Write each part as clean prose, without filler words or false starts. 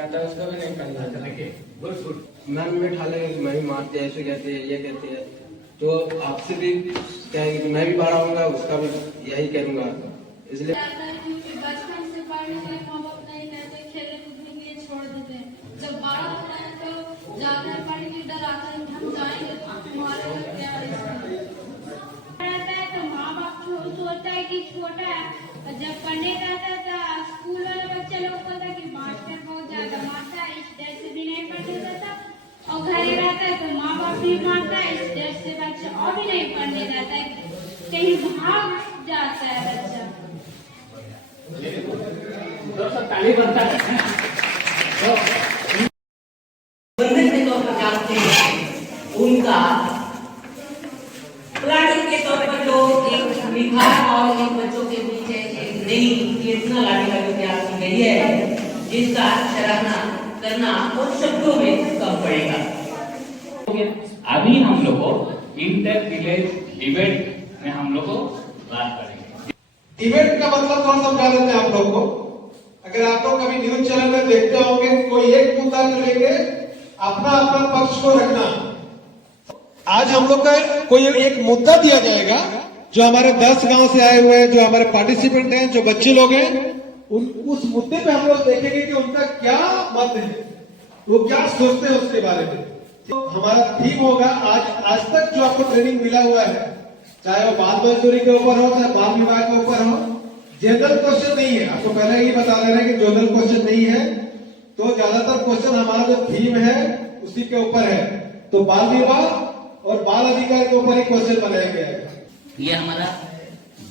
कहता है उसको भी नहीं करना। देखिए गुड गुड। मैम में ठाले मैं भी मारते हैं, ऐसे कहते हैं, ये कहते हैं, तो आपसे भी कहेंगे कि मैं भी पढ़ाऊंगा, उसका भी यही करूंगा, इसलिए बचपन से पढ़ने के लिए माँ बाप नहीं कहते, खेलने कूदने के लिए छोड़ देते हैं। जब बड़ा होता है तो ज्यादा पढ़ने की डर आता है, हम जाएंगे तुम्हारे क्या रहता है, तो माँ बाप सोचता है कि छोटा है, और जब पढ़ने जाता है तो स्कूल वाले बच्चे लोग बोलता कि मास्टर बहुत ज्यादा मारता है, इस डर से भी नहीं पढ़ने देता, और घर रहता है तो माँ बाप भी मारता है, इस डर से बच्चा और भी नहीं पढ़ने जाता है, कहीं भाग जाता है बच्चा। ताली बनता है। बंधन के तौर पर जानते हैं, उनका प्लानिंग के तौर पर जो एक विभाग और एक बच्चों के बीच एक नई चेतना लाने का जो प्रयास की गई है, जिसका सराहना करना और शब्दों में कम पड़ेगा। अभी हम लोग को इंटर विलेज डिबेट में हम लोग को बात करेंगे। डिबेट का मतलब थोड़ा समझा देते हैं आप लोग को। अगर आप लोग कभी न्यूज चैनल में देखते होंगे, कोई एक मुद्दा को लेके अपना अपना पक्ष को रखना। आज हम लोग का कोई एक मुद्दा दिया जाएगा, जो हमारे 10 गांव से आए हुए हैं, जो हमारे पार्टिसिपेंट हैं, जो बच्चे लोग हैं, उस मुद्दे पे हम लोग देखेंगे कि उनका क्या मत है, वो क्या सोचते हैं उसके बारे में। तो हमारा थीम होगा आज तक जो आपको ट्रेनिंग मिला हुआ है, चाहे वो बाल मजदूरी के ऊपर हो, चाहे बाल विवाह के ऊपर हो, जनरल क्वेश्चन नहीं है। आपको पहले ही बता दे रहे हैं कि जनरल क्वेश्चन नहीं है, तो ज्यादातर क्वेश्चन हमारा जो थीम है उसी के ऊपर है। तो बाल विवाह और बाल अधिकार के ऊपर ही क्वेश्चन बनाया गया है। ये हमारा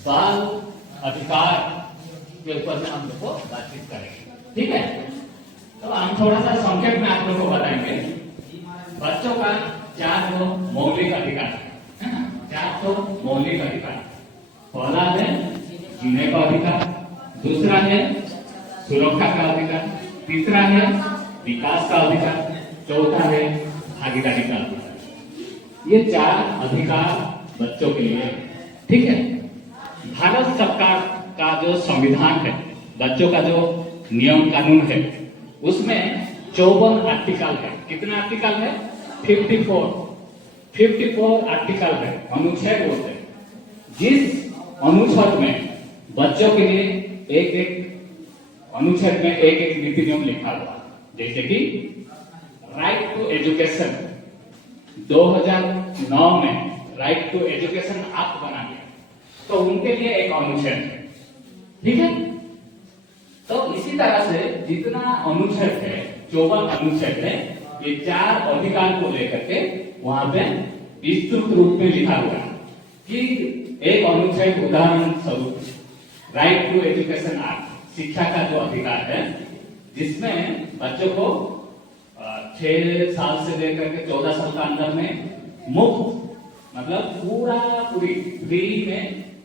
बाल अधिकार के ऊपर में हम लोग को बातचीत करेंगे, ठीक है। तो हम थोड़ा सा संक्षेप में आप लोग को बताएंगे। बच्चों का 4 मौलिक अधिकार है ना, 4 मौलिक अधिकार। पहला है जीने का अधिकार, दूसरा है सुरक्षा का अधिकार, तीसरा है विकास का अधिकार, चौथा है भागीदारी का अधिकार। ये 4 अधिकार बच्चों के लिए, ठीक है। भारत सरकार का जो संविधान है, बच्चों का जो नियम कानून है, उसमें 54 आर्टिकल है। कितना आर्टिकल है? 54 आर्टिकल है, अनुच्छेद बोलते हैं। जिस अनुच्छेद में बच्चों के लिए एक अनुच्छेद में एक नीति नियम लिखा हुआ, जैसे कि राइट टू एजुकेशन 2009 में राइट टू एजुकेशन एक्ट बना गया, तो उनके लिए एक अनुच्छेद है, ठीक है। तो इसी तरह से जितना अनुच्छेद है, 54 अनुच्छेद है, ये 4 अधिकार को लेकर के वहां पे विस्तृत रूप में लिखा हुआ है कि एक अनुच्छेद उदाहरण स्वरूप राइट टू एजुकेशन एक्ट, शिक्षा का जो अधिकार है, जिसमें बच्चों को 6 साल से लेकर के 14 साल का अंदर में मुफ्त मतलब पूरी फ्री में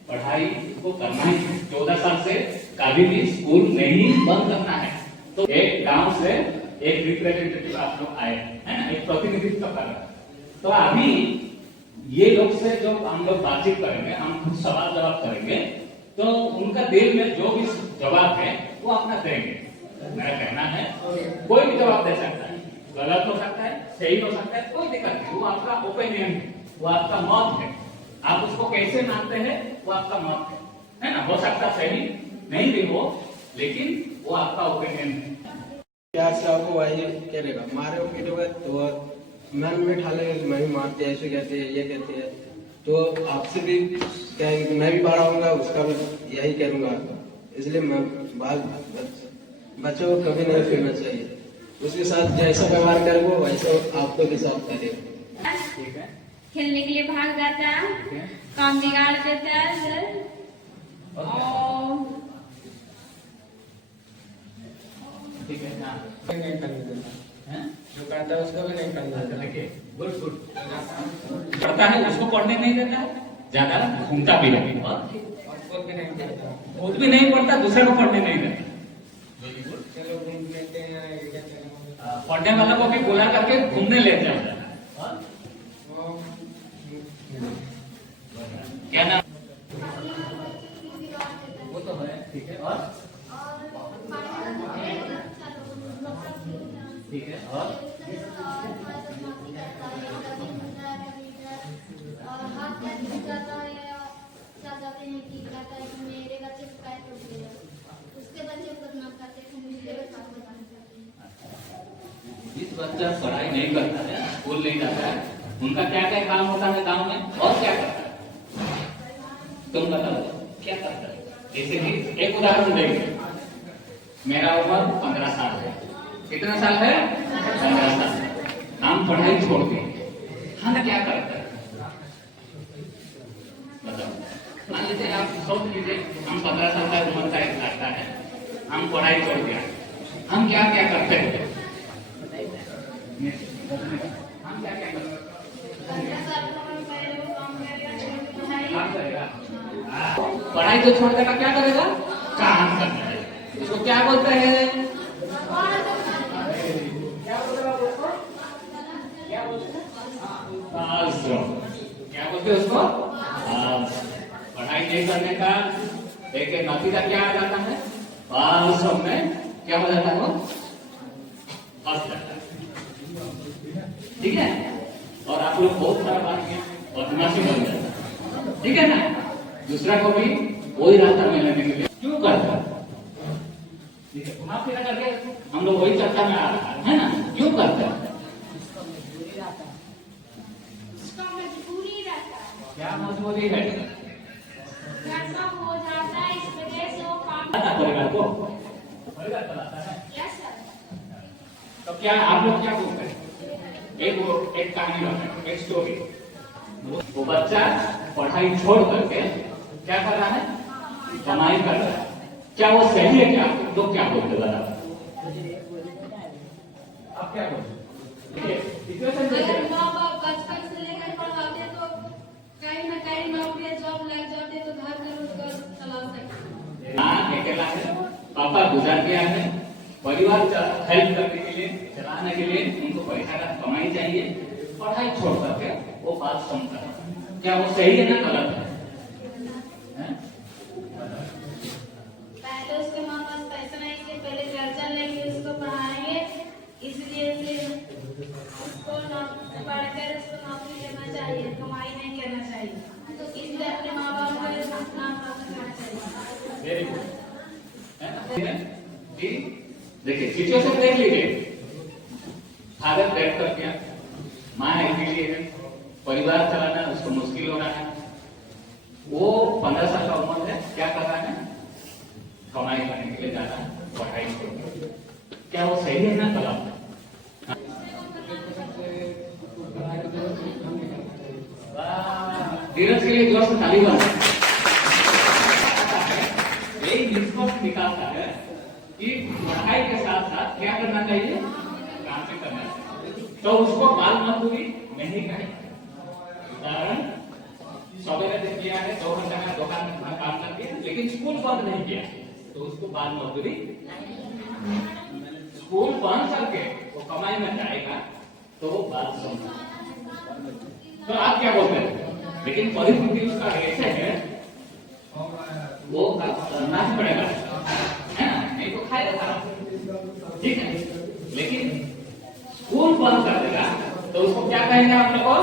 पढ़ाई को करना है। 14 साल से कभी भी स्कूल नहीं बंद करना है। तो एक गांव से एक रिप्रेजेंटेटिव आप लोग आए है ना, एक प्रतिनिधित्व कर रहे हैं। तो अभी ये लोग से जो हम लोग बातचीत करेंगे, हम कुछ सवाल जवाब करेंगे, तो उनका दिल में जो भी जवाब है वो अपना देंगे। मेरा कहना है कोई भी जवाब दे सकता है, गलत हो सकता है, सही हो सकता है, कोई दिक्कत नहीं, वो आपका ओपिनियन है, वो आपका मत है। आप उसको कैसे मानते हैं वो आपका मत है ना। हो सकता सही नहीं भी हो, लेकिन वो आपका ओपिनियन है। प्यार से आपको वही करेगा, मारे हो पीटोगे तो मैम में ठाले मैं भी मारते हैं, ऐसे कहते हैं, ये कहते हैं, तो आपसे भी कहेंगे कि मैं भी पढ़ाऊंगा, उसका भी यही करूंगा, इसलिए मैं बच्चों को कभी नहीं फिरना चाहिए। उसके साथ जैसा व्यवहार करेंगे वैसा आप लोग के साथ करेंगे, ठीक है। खेलने के लिए भाग जाता है, काम बिगाड़ देता है सर, और ठीक है ना, नहीं करने देता हैं? जो कहता है उसको भी नहीं करना देता। देखिए गुड गुड। पढ़ता है उसको पढ़ने नहीं देता है, ज्यादा घूमता भी नहीं, और खुद भी नहीं करता, खुद भी नहीं पढ़ता, दूसरे को पढ़ने नहीं देता। चलो घूम लेते हैं, पढ़ने वालों को भी बुला करके घूमने ले जाता है। क्या नाम? वो तो है, ठीक है। और ठीक है, और जिस बच्चा पढ़ाई नहीं करता है, स्कूल नहीं जाता है, उनका क्या क्या काम होता है गांव में, और क्या करता है? तुम बताओ क्या करता है? जैसे कि एक उदाहरण देंगे, मेरा उम्र 15 साल है। कितना साल है? 15 साल। हम पढ़ाई छोड़ के हम क्या करते हैं? बताओ। मान लीजिए आप सोच लीजिए, हम 15 साल का उम्र का एक लड़का है, हम पढ़ाई छोड़ दिया, हम क्या क्या करते हैं? हम क्या क्या करते हैं? काम करेगा। पढ़ाई तो छोड़ देगा, क्या करेगा? काम करना है। इसको क्या बोलते हैं? क्या बोलते हैं उसको? क्या बोलते हैं? बाल श्रम। क्या बोलते हैं उसको? पढ़ाई नहीं करने का एक नतीजा क्या आ जाता है? बाल श्रम में क्या हो जाता है? वो फंस जाता है। ठीक है, और आप लोग बहुत सारा बात किया, बदमाशी बन जाता है। ठीक है ना? दूसरा को भी वही रास्ता में लेने के लिए क्यों करता? ठीक है, घुमा फिरा करके हम लोग वही चर्चा में आ रहा है ना? क्यों करता? उसका मजबूरी रहता है, क्या मजबूरी है? ऐसा हो जाता है, इस वजह से वो काम परिवार को परिवार चलाता है। Yes sir. तो क्या आप लोग क्या बोलते हैं? एक कहानी बताएं, एक स्टोरी। वो बच्चा पढ़ाई छोड़ करके क्या कर रहा है? कमाई कर रहा है। क्या वो सही है? क्या लोग क्या बोलते बताओ? आप क्या बोलते? अगर माँ बाप बचपन से लेकर पढ़ाते तो कहीं ना कहीं नौकरी जॉब लग जाते तो घर का रोजगार चला सकते। हाँ, अकेला है, पापा गुजर गया है, परिवार हेल्प करने के लिए, चलाने के लिए उनको पैसा का कमाई चाहिए, पढ़ाई छोड़ करके वो बात सुनता है। क्या वो सही है ना गलत है? पहले उसके माँ पास पैसा नहीं थे, पहले कर्जा लेके उसको पढ़ाएंगे, इसलिए फिर उसको पढ़कर उसको नौकरी करना चाहिए, कमाई नहीं करना चाहिए। तो इसलिए अपने माँ बाप को नाम करना चाहिए। Very good. देखिए सिचुएशन देख लीजिए, फादर डेथ कर गया, माँ अकेली है, परिवार चलाना उसको मुश्किल हो रहा है, वो 15 साल का उम्र है, क्या कर रहा है? कमाई करने के लिए जा रहा है, पढ़ाई छोड़। क्या वो सही है ना गलत? धीरज के लिए जोर से ताली बजाएं। एक निष्कर्ष निकालता है कि पढ़ाई के साथ साथ क्या करना चाहिए? काम भी करना चाहिए। तो उसको बाल मजदूरी नहीं कहे। उदाहरण, सवेरे दिन किया है, 2 घंटा का दुकान में काम कर दिया, लेकिन स्कूल बंद नहीं किया, तो उसको बाल मजदूरी। स्कूल बंद करके वो कमाई में जाएगा तो वो बाल श्रम। तो आप क्या बोलते हैं? लेकिन परिस्थिति उसका ऐसे है, वो करना ही पड़ेगा, है ना? नहीं तो खाएगा खराब। ठीक है, लेकिन स्कूल बंद कर देगा तो उसको क्या कहेंगे आप लोग को?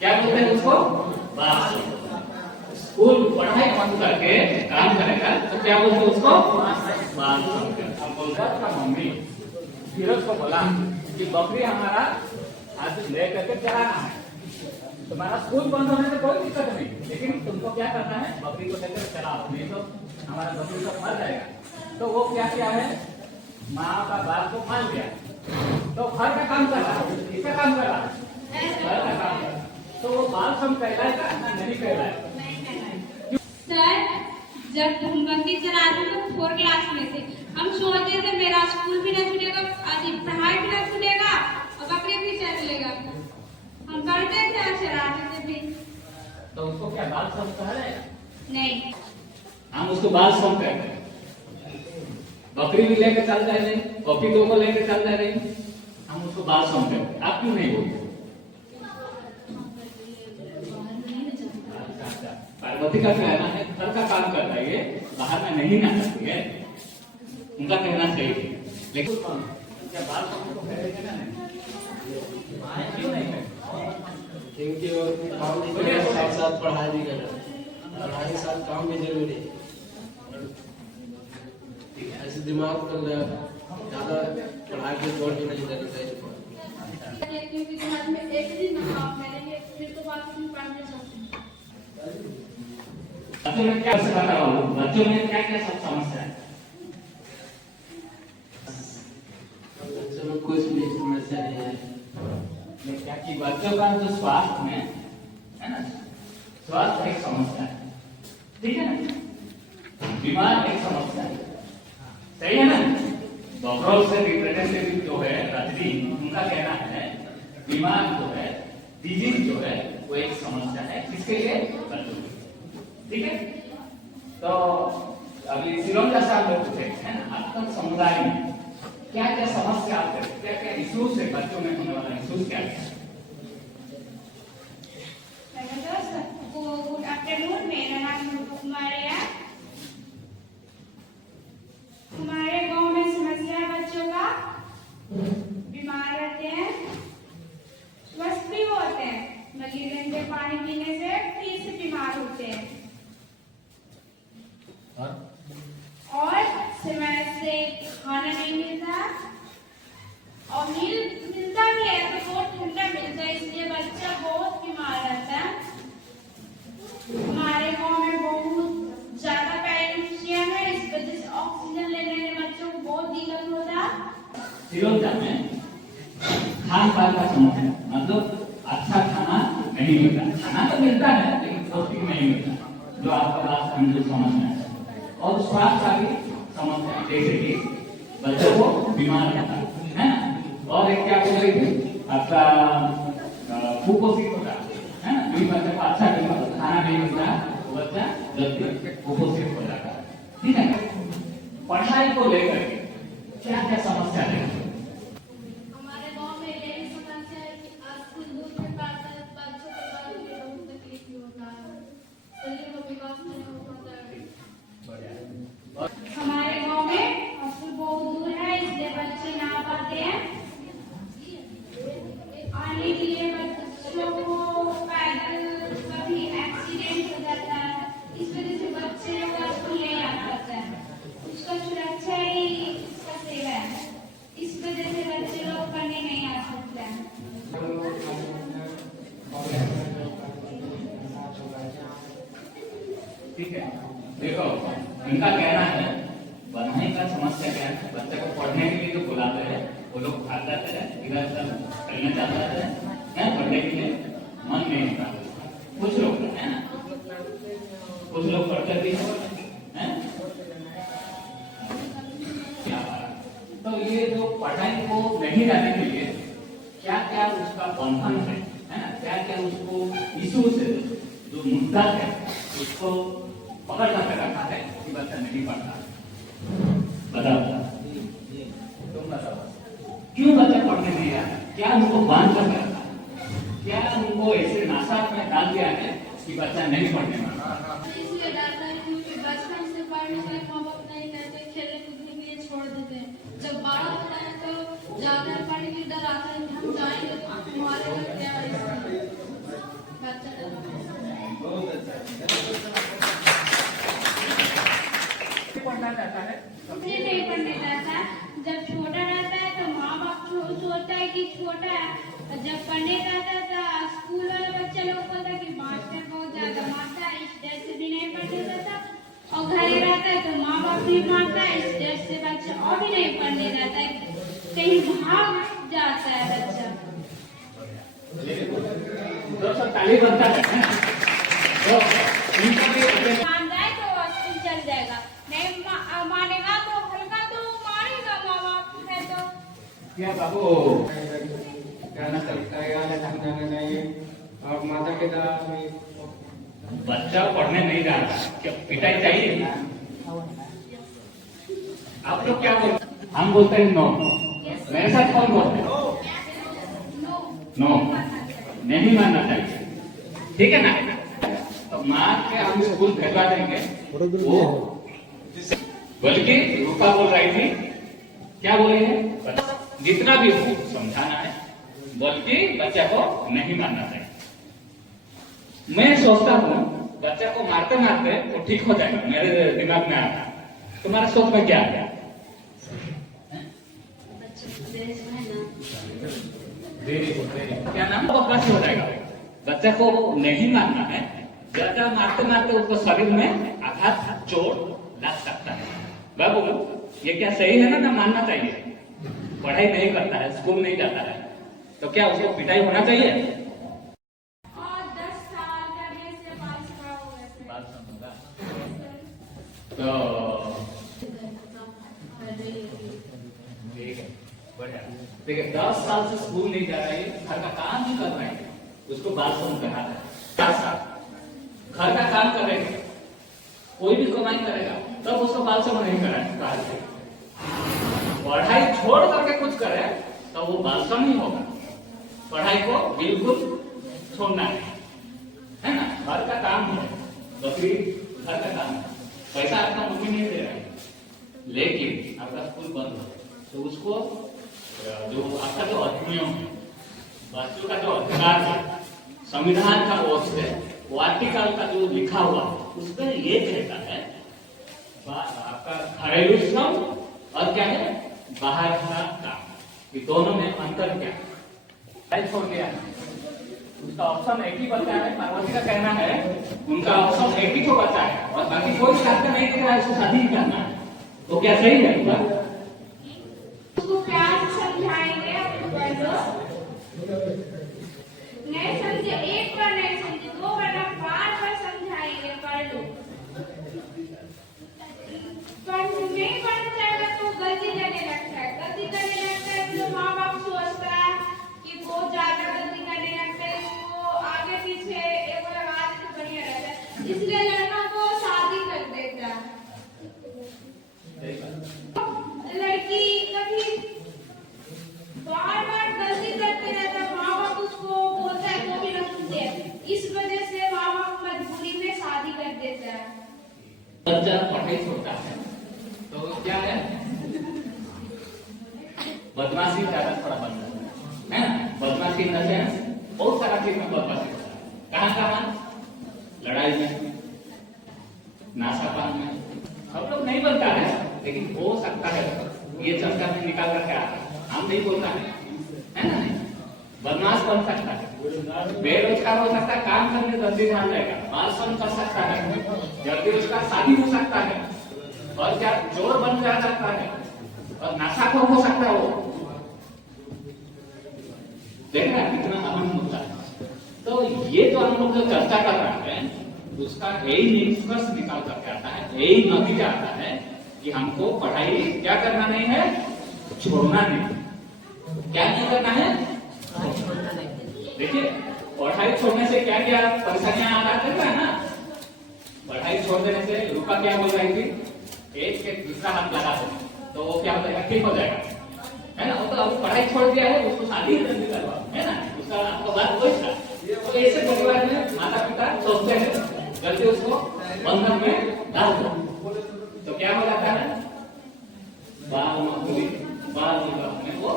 क्या बोलते हैं उसको? बाल। स्कूल पढ़ाई बंद करके काम करेगा तो क्या बोलते हैं उसको? बाल। अब बोलता था मम्मी धीरज को बोला कि बकरी हमारा आज ले करके चलाना है, तुम्हारा स्कूल बंद होने में कोई दिक्कत नहीं, लेकिन तुमको क्या करना है? बकरी को लेकर चलाओ, नहीं तो हमारा बकरी तो मर जाएगा। तो वो क्या किया है? माँ का बाल को मान लिया, तो घर का काम कर रहा है, किसका काम कर रहा है? घर का काम कर रहा है। तो वो बाल श्रम कहलाएगा ना नहीं कहलाएगा? सर, जब हम बकरी चलाते थे 4 क्लास में थे, हम सोचते थे मेरा स्कूल भी नहीं छूटेगा, पढ़ाई भी नहीं छूटेगा और बकरी भी चलेगा। हम पढ़ते थे और चलाते थे भी। तो उसको क्या बाल श्रम कहा जाएगा? नहीं, हम उसको बाल श्रम कहते हैं। बकरी भी लेकर चल जा रहे, पपीतों को लेकर चल जा रहे, हम उसको बाल श्रम कहते हैं। आप क्यों नहीं बोलते? पार्वती का कहना है घर का काम कर रही है, बाहर में नहीं ना करती है, उनका कहना सही है। लेकिन क्या बाल को फेरेंगे ना नहीं? क्यों नहीं करेंगे? क्योंकि वो काम भी कर रहा है, साथ साथ पढ़ाई भी कर रहा है। पढ़ाई के साथ काम भी जरूरी है। ऐसे दिमाग पर ज्यादा पढ़ाई पे जोर भी नहीं देना चाहिए। क्योंकि घर में एक दिन आप करेंगे फिर तो बाकी दिन पढ़ने जाते हैं। बच्चों में क्या सिखाता हूँ? बच्चों में क्या क्या सब समस्या है? चलो कुछ भी समस्या नहीं है। क्या कि बच्चों का जो स्वास्थ्य में है ना, स्वास्थ्य एक समस्या है, ठीक है ना? बीमार एक समस्या है, सही है ना? डॉक्टरों से रिप्रेजेंटेटिव जो है रजनी, उनका कहना है बीमार जो है, डिजीज जो है वो एक समस्या है, किसके लिए? बच्चों के लिए, ठीक है? तो अभी सिरोंजा साहब लोग पूछे है ना, आपका समुदाय में क्या क्या समस्या आते हैं, क्या क्या इश्यूज है, बच्चों में होने वाला इश्यूज क्या क्या? गुड आफ्टरनून, मेरा नाम कुमारी है। हमारे गांव में समस्या बच्चों का बीमार रहते हैं, स्वस्थ भी होते हैं, मगर गंदे पानी पीने से फिर से बीमार होते हैं और समय से खाना नहीं मिलता और मिलता भी है तो बहुत ठंडा मिलता है, इसलिए बच्चा बहुत बीमार रहता है। हमारे गांव में बहुत ज्यादा पेरेंट्सियन है, इस वजह से ऑक्सीजन लेने में बच्चों को बहुत दिक्कत होता है। सिरोंजा में खान पान का समस्या, मतलब अच्छा खाना नहीं मिलता, खाना तो मिलता है लेकिन पौष्टिक नहीं मिलता, जो आपका बात हम जो समझना है। और स्वास्थ्य का भी समस्या, जैसे कि बच्चों को बीमार रहता है ना, और एक क्या बोल रही थी आपका कुपोषित होता है ना, जो बच्चे को अच्छा खाना नहीं मिलता वो बच्चा जल्दी कुपोषित हो जाता है, ठीक है? पढ़ाई को लेकर के क्या क्या समस्या है? हमारे गांव में यही समस्या है कि स्कूल दूर में पढ़ता है, बच्चों को पढ़ने में बहुत तकलीफ होता है, शरीर का विकास नहीं हो पाता है। हमारे गांव में स्कूल बहुत दूर है, इसलिए बच्चे ना आ पाते हैं। आने के लिए बच्चों को पैदल कभी एक्सीडेंट हो जाता है, इस वजह से बच्चे लोग स्कूल नहीं आ पाते हैं। उसका सुरक्षा ही इसका सेवा है, इस वजह से बच्चे लोग पढ़ने नहीं आ सकते हैं। ठीक है, देखो इनका कहना है पढ़ाई का समस्या क्या है, बच्चे को पढ़ने के लिए तो बुलाते हैं, वो लोग भाग जाते हैं, इधर उधर करने जाते हैं, पढ़ने के लिए मन नहीं होता। कुछ लोग है ना, कुछ लोग पढ़ते भी हैं, तो ये जो पढ़ाई को नहीं जाने के लिए क्या क्या उसका बंधन है ना, क्या क्या उसको इश्यूज है, जो मुद्दा है उसको पकड़ कर रखा है कि बच्चा नहीं पढ़ता। बताओ, तुम बताओ क्यों बच्चा पढ़ने नहीं आता? क्या उनको बांध कर रखा है? क्या उनको ऐसे नासात में डाल दिया है कि बच्चा नहीं पढ़ने वाला? इसलिए डरता है क्योंकि बचपन से पढ़ने के लिए माँ बाप नहीं कहते, खेलने कूदने के लिए छोड़ देते हैं। जब बड़ा होता है तो ज्यादा पढ़ने के डर आता है कि हम जाएंगे तो हमारे घर क्या है, बच्चा डरता है। पढ़ना चाहता है इसलिए नहीं पढ़ने जाता। जब छोटा रहता है तो माँ बाप सोचता है कि छोटा है, और जब पढ़ने जाता है तो स्कूल वाले बच्चे लोग बोलता है कि मास्टर बहुत ज्यादा मारता है, इस डर से भी नहीं पढ़ने जाता। और घर रहता है तो माँ बाप भी मारता है, इस डर से बच्चा और भी नहीं पढ़ने जाता है, कहीं भाग जाता है बच्चा। दोस्तों ताली बनता है तो इनका भी मान जाए तो स्कूल चल जाएगा, नहीं मानेगा तो हल्का तो मारेगा, माँ बाप है तो। क्या बाबू गाना समझाना चाहिए और माता पिता भी बच्चा पढ़ने नहीं जा रहा, क्या पिटाई चाहिए? आप लोग क्या बोलते हैं? हम बोलते हैं नो। मेरे साथ कौन बोलते हैं? नो, नहीं मानना चाहिए, ठीक है ना? तो मार के हम स्कूल भेजवा देंगे, वो बल्कि रूपा बोल रही थी, क्या बोली है? जितना भी हो समझाना है, बल्कि बच्चा को नहीं मारना चाहिए। मैं सोचता हूँ बच्चा को मारते मारते वो ठीक हो जाएगा, मेरे दिमाग में आता है। तुम्हारा सोच में क्या है? क्या नाम? बदमाशी हो जाएगा। बच्चा को नहीं मारना है, ज्यादा मारते मारते उसको शरीर में आघात चोट लग सकता है। बाबू ये क्या सही है ना मानना चाहिए? पढ़ाई नहीं करता है, स्कूल नहीं जाता है, तो क्या उसको पिटाई होना चाहिए? और 10 साल करने से बाल खड़ा हो गए। बात समझा? तो ठीक है, बढ़िया। देखिए 10 साल से स्कूल नहीं जा रहा है, घर का काम भी कर रहे हैं, उसको बाल श्रम कहा है। 10 साल घर का काम करेगा, कोई भी कमाई करेगा, तब उसको बाल श्रम नहीं कहा है। पढ़ाई छोड़ करके कुछ करे तो वो बाल श्रम नहीं होगा। पढ़ाई को बिल्कुल छोड़ना है ना? घर का काम है, बकरी घर का काम है, पैसा आपका मम्मी नहीं दे रहा है, लेकिन आपका स्कूल बंद हो तो उसको जो आपका जो अधिनियम है, बच्चों का जो अधिकार है, संविधान का ओर से वो आर्टिकल का जो लिखा हुआ उसमें ये कहता है आपका घरेलू श्रम और क्या है बाहर का काम, ये दोनों में अंतर क्या है? छोड़ दिया उसका ऑप्शन एक ही बचा है। पार्वती का कहना है उनका ऑप्शन एक ही तो बचा है और बाकी कोई रास्ता नहीं दिख रहा है, उसको शादी करना है, तो क्या सही है? उसको प्यार से समझाएंगे, नहीं समझे एक बार नहीं समझे, 2 बार ना 5 बार समझाएंगे, पढ़ लो। पर नहीं पढ़ना चाहेगा तो गलती करने लगता है, गलती करने लगता है तो माँ बाप सोचता है कि बहुत ज्यादा गलती करने लगता है, वो आगे पीछे एक लगा तो बढ़िया रहता है, इसलिए लड़का को शादी कर देता है। लड़की कभी बार बार गलती करते रहता है, माँ बाप उसको बोलता है तो भी ना सुनते हैं, इस वजह से माँ बाप मजबूरी में शादी कर देता है। बच्चा पढ़ाई छोड़ता है तो क्या है, बदमाशी ज्यादा थोड़ा बनता है ना? बदमाशी इन द सेंस बहुत सारा चीज में बदमाशी होता है। कहाँ कहाँ? लड़ाई में, नाशापान में। हम लोग नहीं बनता है, लेकिन हो सकता है ये चलता में निकाल करके आता है, हम नहीं बोलता है ना? बदमाश बन सकता है, बेरोजगार हो सकता है, काम करने जल्दी ध्यान जाएगा, बाल श्रम कर सकता है, जल्दी उसका शादी हो सकता है, और क्या चोर बन जा सकता है, और नशाखोर हो सकता है। वो देख रहा है कितना अहम मुद्दा है। तो ये जो हम लोग जो चर्चा कर रहे हैं उसका यही निष्कर्ष निकाल करके आता है, यही नतीजा आता है कि हमको पढ़ाई क्या करना नहीं है, छोड़ना नहीं। क्या नहीं करना है? देखिए पढ़ाई छोड़ने से क्या क्या परेशानियां आ जाती है ना? पढ़ाई छोड़ देने से रूपा क्या हो जाएगी, एक के दूसरा हाथ लगा दो तो वो क्या हो जाएगा, ठीक हो जाएगा, है ना? वो तो अब पढ़ाई छोड़ दिया है, उसको शादी जल्दी करवाओ, है ना? उसका आपका बात वही था। तो ऐसे परिवार में माता पिता सोचते हैं जल्दी उसको बंधन में डाल दो, तो क्या हो जाता है, बाल विवाह में वो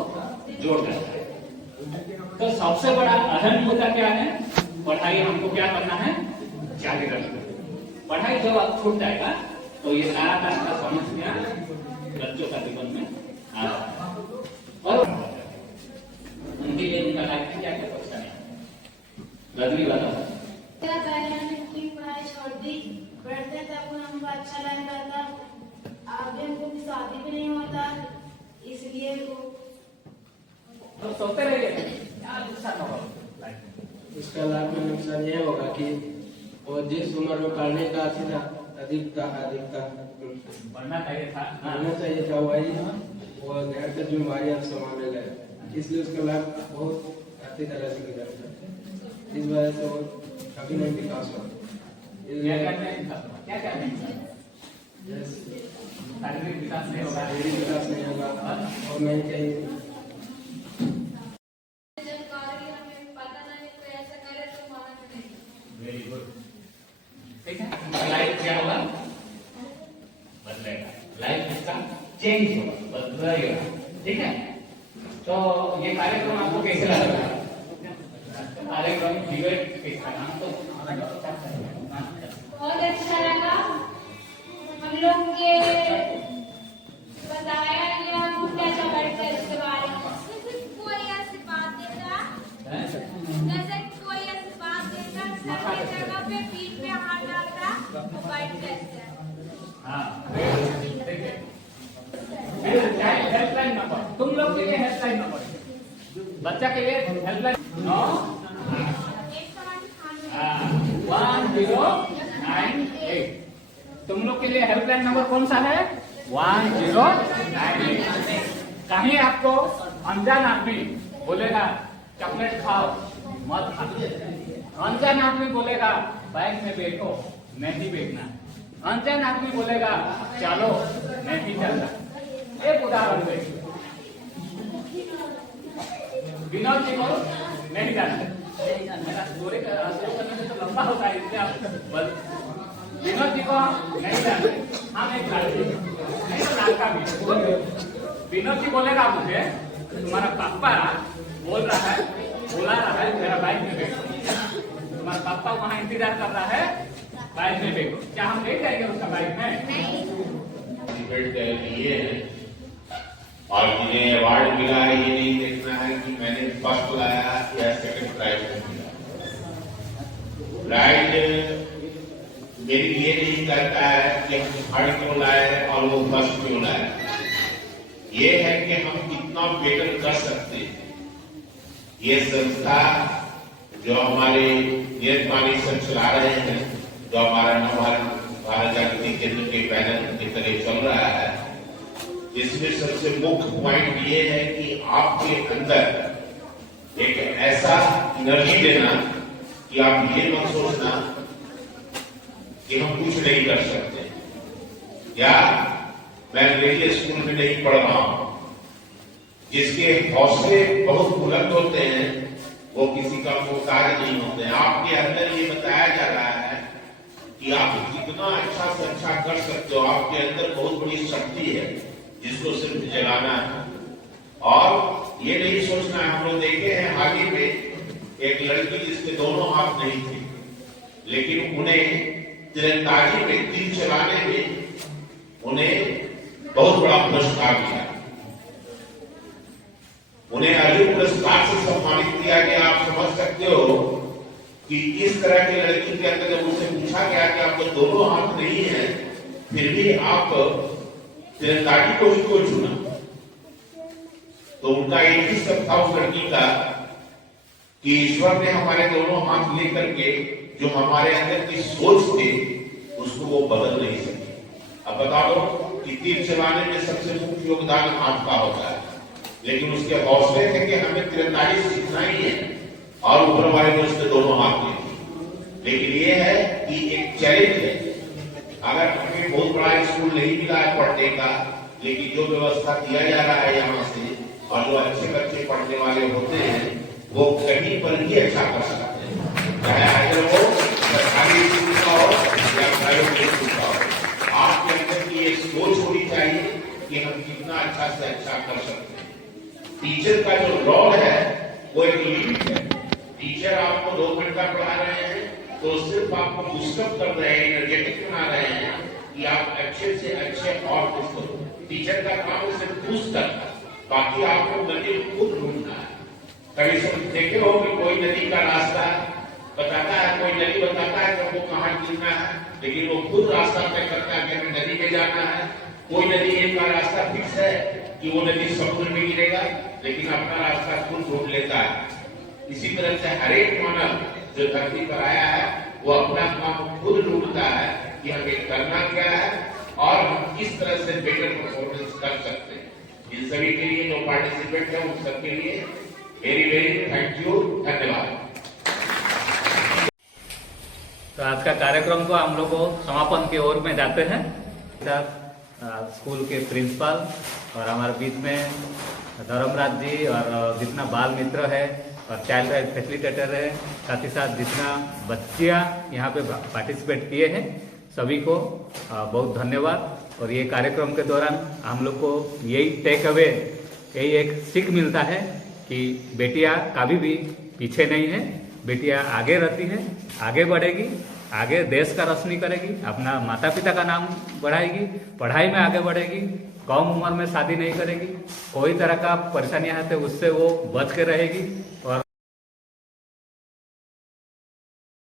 जोड़ जाता है। तो सबसे बड़ा अहम मुद्दा क्या है, पढ़ाई हमको क्या करना है, जारी रखना। पढ़ाई जब आप छूट जाएगा तो ये सारा का समस्या बच्चों का जीवन में आ जाता है और उनके लिए उनका लाइफ में क्या क्या परेशानी रजनी वाला पढ़ाई छोड़ दी, पढ़ते तब हमको अच्छा लगता था, आगे हमको शादी भी नहीं होता, इसलिए तो सोचते रहिए क्या नुकसान होगा लाइफ में। इसका लाभ में नुकसान ये होगा कि वो जिस उम्र में पढ़ने का था अधिकता बढ़ना चाहिए था, पढ़ना चाहिए था, वही वो घर का जिम्मेवारी अब संभालने लगे, इसलिए उसका लाभ बहुत अच्छी तरह से गुजरता है। इस वजह से वो कभी नहीं विकास हुआ। क्या करना है, शारीरिक विकास नहीं होगा, शारीरिक विकास नहीं होगा और नहीं कहीं जानकारी हमें पता नहीं, कोई ऐसा करे तो माना नहीं। वेरी गुड, ठीक है। लाइफ क्या होगा, बदलेगा, लाइफ इसका चेंज होगा, बदलेगा, ठीक है। तो ये कार्यक्रम आपको कैसे लगा? कार्यक्रम डिबेट कैसा था? बहुत अच्छा लगा। हम लोग के बताया गया कैसा बैठते हैं इसके बारे में। कोई ऐसी बात देता, जैसे कोई ऐसी बात देता, सर की जगह पे पीठ पे हाथ डालता तो बैठ जाता। हाँ, देखिए हेल्पलाइन नंबर, तुम लोग के लिए हेल्पलाइन नंबर, बच्चा के लिए हेल्पलाइन 1098। तुम लोग के लिए हेल्पलाइन नंबर कौन सा है? 1098। कहीं आपको अनजान आदमी बोलेगा चॉकलेट खाओ मत खाओ, अनजान आदमी बोलेगा बैग में बैठो नहीं बैठना, अनजान आदमी बोलेगा चलो नहीं चलना। एक उदाहरण देखिए, विनोद जी को नहीं जानते, मेरा स्टोरी शुरू करने में तो लंबा होता है, इसलिए आप विनोद जी को नहीं जानते। हम एक लड़की नहीं तो लड़का भी, विनोद जी बोलेगा मुझे तुम्हारा पापा बोला रहा है मेरा बाइक में बैठो, तुम्हारा पापा वहाँ इंतजार कर रहा है बाइक में बैठो, क्या हम ले जाएंगे उसका बाइक में? डिबेट ये है और जिन्हें अवार्ड मिला है ये नहीं देखना है कि मैंने फर्स्ट लाया या सेकंड प्राइज मिला। प्राइज मेरे लिए नहीं करता है कि हम थर्ड क्यों लाए और वो फर्स्ट क्यों लाए, ये है कि हम कितना बेटर कर सकते हैं। ये संस्था जो हमारे नियत पानी से चला रहे हैं, जो हमारा भारत जागृति केंद्र के बैनर की तरह चल रहा है, इसमें सबसे मुख्य पॉइंट ये है कि आपके अंदर एक ऐसा एनर्जी देना कि आप ये मत सोचना कि हम कुछ नहीं कर सकते या मैं अंग्रेजी स्कूल में नहीं पढ़ रहा हूं। जिसके हौसले बहुत बुलंद होते हैं वो किसी का मोहताज नहीं होते हैं। आपके अंदर ये बताया जा रहा है कि आप जितना अच्छा से अच्छा कर सकते हो, आपके अंदर बहुत बड़ी शक्ति है जिसको सिर्फ जगाना है। और ये नहीं सोचना है, हम लोग देखे हैं हाल ही में एक लड़की जिसके दोनों हाथ नहीं थे, लेकिन उन्हें तीरंदाजी में तीर चलाने में उन्हें बहुत बड़ा पुरस्कार मिला, उन्हें अर्जुन पुरस्कार से सम्मानित किया गया। आप समझ सकते हो कि इस तरह की लड़की के अंदर जब उनसे पूछा गया कि आपको दोनों हाथ नहीं है फिर भी आप तीरंदाजी को ही क्यों चुना, तो उनका एक ही सब था उस लड़की का कि ईश्वर ने हमारे दोनों हाथ लेकर के जो हमारे अंदर की सोच थी उसको वो बदल नहीं सके। अब बता दो कि तीर चलाने में सबसे मुख्य योगदान हाथ का होता है, लेकिन उसके हौसले थे कि हमें तीरंदाजी सीखना ही है और ऊपर वाले ने उसके दोनों हाथ ले। लेकिन ये है कि एक चैलेंज है, अगर हमें बहुत बड़ा स्कूल नहीं मिला है पढ़ने का, लेकिन जो व्यवस्था दिया जा रहा है यहाँ से और जो अच्छे बच्चे पढ़ने वाले होते हैं वो कहीं पर ही अच्छा कर सकते हैं, चाहे आगे हो सरकारी स्कूल का हो या प्राइवेट स्कूल का हो। आपके अंदर की ये सोच होनी चाहिए कि हम कितना अच्छा से अच्छा कर सकते हैं। टीचर का जो रोल है वो एक लिमिट है। टीचर आपको 2 घंटा पढ़ा रहे हैं तो सिर्फ आपको पुस्तक कर रहे हैं, एनर्जेटिक बना रहे हैं कि आप अच्छे से अच्छे और कुछ करो। टीचर का काम है सिर्फ पुस्तक, बाकी आपको नदी खुद ढूंढना है। कभी सब देखे हो कि कोई नदी का रास्ता बताता है, कोई नदी बताता है कि हमको कहाँ गिरना है, लेकिन वो खुद रास्ता तय करता है कि हमें नदी में जाना है। कोई नदी का रास्ता फिक्स है कि वो नदी समुद्र में गिरेगा, लेकिन अपना रास्ता खुद ढूंढ लेता है। इसी तरह से हर एक मानव जो धरती पर आया है वो अपना काम खुद ढूंढता है कि हमें करना क्या है और हम किस तरह से बेटर परफॉर्मेंस कर सकते हैं। इन सभी के लिए जो पार्टिसिपेंट है उन सबके लिए वेरी वेरी थैंक यू, धन्यवाद। तो आज का कार्यक्रम को हम लोग को समापन की ओर में जाते हैं। स्कूल के प्रिंसिपल और हमारे बीच में धर्मराज जी और जितना बाल मित्र है और चाइल्ड राइट फैसिलिटेटर है, साथ ही साथ जितना बच्चियां यहाँ पे पार्टिसिपेट किए हैं सभी को बहुत धन्यवाद। और ये कार्यक्रम के दौरान हम लोग को यही टेक अवे यही एक सीख मिलता है कि बेटियां कभी भी पीछे नहीं है, बेटियां आगे रहती है, आगे बढ़ेगी, आगे देश का रोशनी करेगी, अपना माता पिता का नाम बढ़ाएगी, पढ़ाई में आगे बढ़ेगी, कम उम्र में शादी नहीं करेगी, कोई तरह का परेशानियां है तो उससे वो बच के रहेगी और